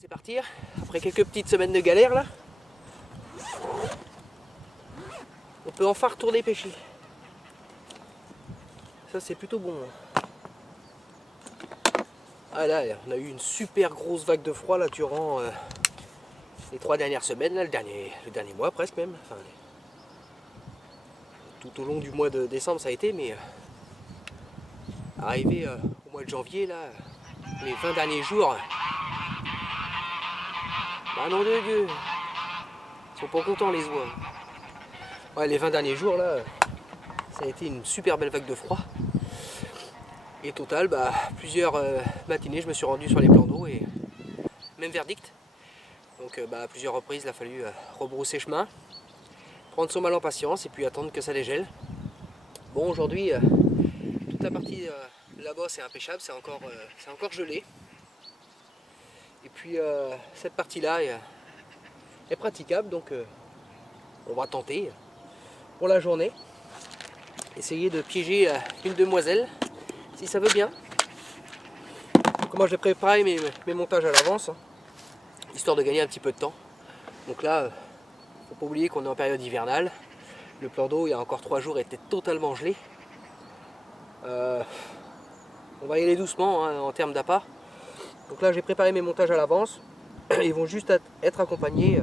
C'est partir, après quelques petites semaines de galère là, on peut enfin retourner pêcher. Ça c'est plutôt bon. Ah là, on a eu une super grosse vague de froid là durant les 3 dernières semaines, là, le dernier mois presque même. Enfin, tout au long du mois de décembre ça a été, mais arrivé au mois de janvier là, les 20 derniers jours, bah non de Dieu, ils sont pas contents les oies. Ouais, les 20 derniers jours là, ça a été une super belle vague de froid. Et au total, bah, plusieurs matinées, je me suis rendu sur les plans d'eau et même verdict. Donc bah, à plusieurs reprises, il a fallu rebrousser chemin, prendre son mal en patience et puis attendre que ça dégèle. Bon, aujourd'hui, toute la partie là-bas c'est impêchable, c'est encore gelé. Et puis cette partie-là est praticable, donc on va tenter pour la journée. Essayer de piéger une demoiselle, si ça veut bien. Donc moi j'ai préparé mes montages à l'avance, hein, histoire de gagner un petit peu de temps. Donc là, faut pas oublier qu'on est en période hivernale. Le plan d'eau il y a encore 3 jours était totalement gelé. On va y aller doucement hein, en termes d'appât. Donc là j'ai préparé mes montages à l'avance. Ils vont juste être accompagnés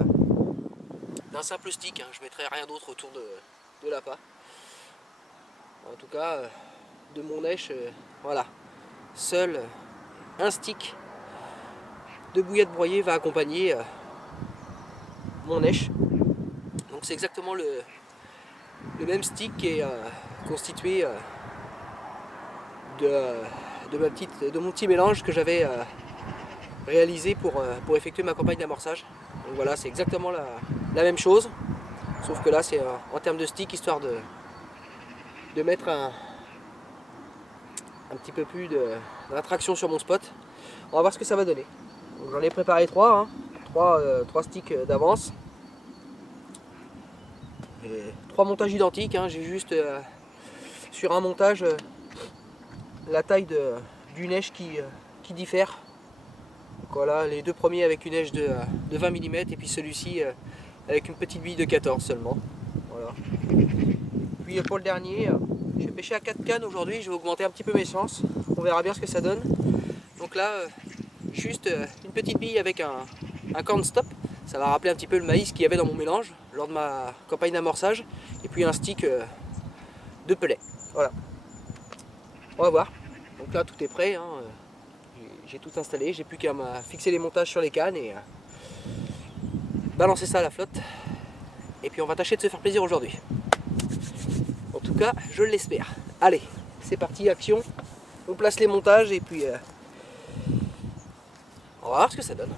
d'un simple stick. Hein. Je mettrai rien d'autre autour de l'appât. En tout cas, de mon nèche, voilà. Seul un stick de bouillette broyée va accompagner mon nèche. Donc c'est exactement le même stick qui est constitué de mon petit mélange que j'avais réalisé pour effectuer ma campagne d'amorçage. Donc voilà, c'est exactement la même chose, sauf que là c'est en termes de stick, histoire de mettre un petit peu plus d'attraction sur mon spot. On va voir ce que ça va donner. J'en ai préparé 3, hein, 3 sticks d'avance. 3 montages identiques, hein. J'ai juste sur un montage la taille du neige qui diffère. Donc voilà, les 2 premiers avec une neige de 20 mm et puis celui-ci avec une petite bille de 14 seulement. Voilà. Puis pour le dernier, je vais pêcher à 4 cannes aujourd'hui, je vais augmenter un petit peu mes chances. On verra bien ce que ça donne. Donc là, juste une petite bille avec un corn stop. Ça va rappeler un petit peu le maïs qu'il y avait dans mon mélange lors de ma campagne d'amorçage. Et puis un stick de pelet. Voilà. On va voir. Donc là tout est prêt. Hein. J'ai tout installé. J'ai plus qu'à fixer les montages sur les cannes et balancer ça à la flotte. Et puis on va tâcher de se faire plaisir aujourd'hui. En tout cas, je l'espère. Allez, c'est parti, action. On place les montages et puis on va voir ce que ça donne.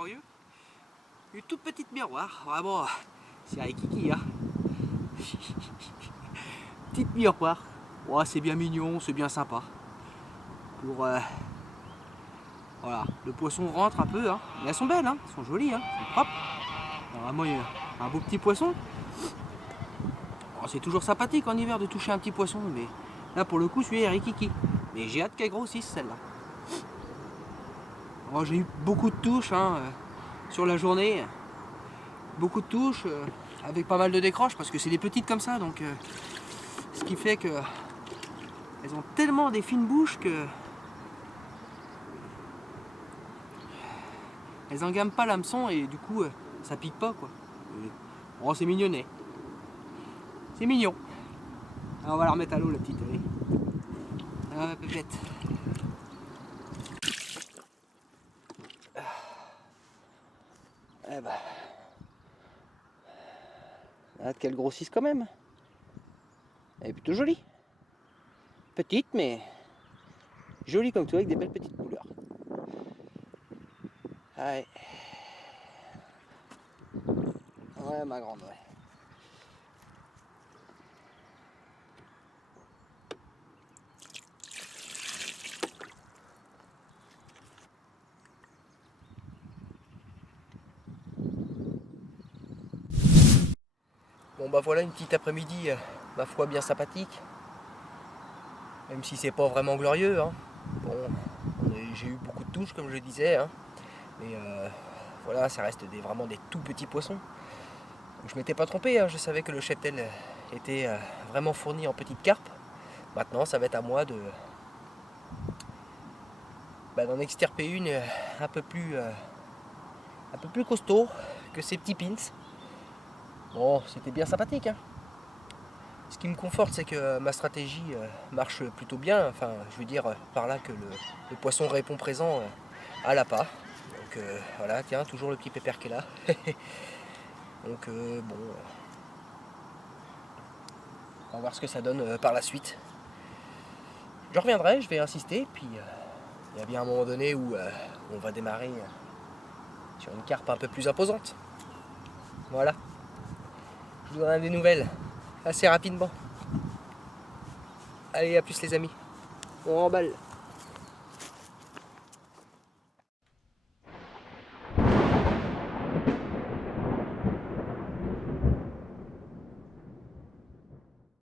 glorieux. Une toute petite miroir, vraiment, c'est Rikiki, hein. Petite miroir, oh, c'est bien mignon, c'est bien sympa. Pour voilà, le poisson rentre un peu, hein. Mais elles sont belles, hein. Elles sont jolies, hein. Elles sont propres. Alors, vraiment, il y a un beau petit poisson. Oh, c'est toujours sympathique en hiver de toucher un petit poisson, mais là pour le coup celui-là est Rikiki. Mais j'ai hâte qu'elle grossisse celle-là. Oh, j'ai eu beaucoup de touches hein, sur la journée. Beaucoup de touches avec pas mal de décroches parce que c'est des petites comme ça, donc ce qui fait que elles ont tellement des fines bouches que elles engament pas l'hameçon et du coup ça pique pas quoi. Et, oh, c'est mignonnet. C'est mignon. Alors, on va la remettre à l'eau la petite, allez. Ah, pépette. Eh ben, hâte qu'elle grossisse quand même. Elle est plutôt jolie. Petite, mais jolie comme tout, avec des belles petites couleurs. Ouais. Ouais, ma grande, ouais. Bon bah voilà une petite après-midi, ma foi bien sympathique. Même si c'est pas vraiment glorieux. Hein. Bon, j'ai eu beaucoup de touches comme je le disais. Hein. Mais voilà, ça reste vraiment des tout petits poissons. Donc, je m'étais pas trompé, hein. Je savais que le cheptel était vraiment fourni en petites carpes. Maintenant ça va être à moi de d'en extirper une un peu plus costaud que ces petits pins. Bon, c'était bien sympathique. Hein. Ce qui me conforte, c'est que ma stratégie marche plutôt bien. Enfin, je veux dire par là que le poisson répond présent à l'appât. Donc voilà, tiens, toujours le petit pépère qui est là. Donc bon, on va voir ce que ça donne par la suite. Je reviendrai, je vais insister, puis il y a bien un moment donné où on va démarrer sur une carpe un peu plus imposante. Voilà. Je vous donne des nouvelles assez rapidement. Allez, à plus les amis. On remballe.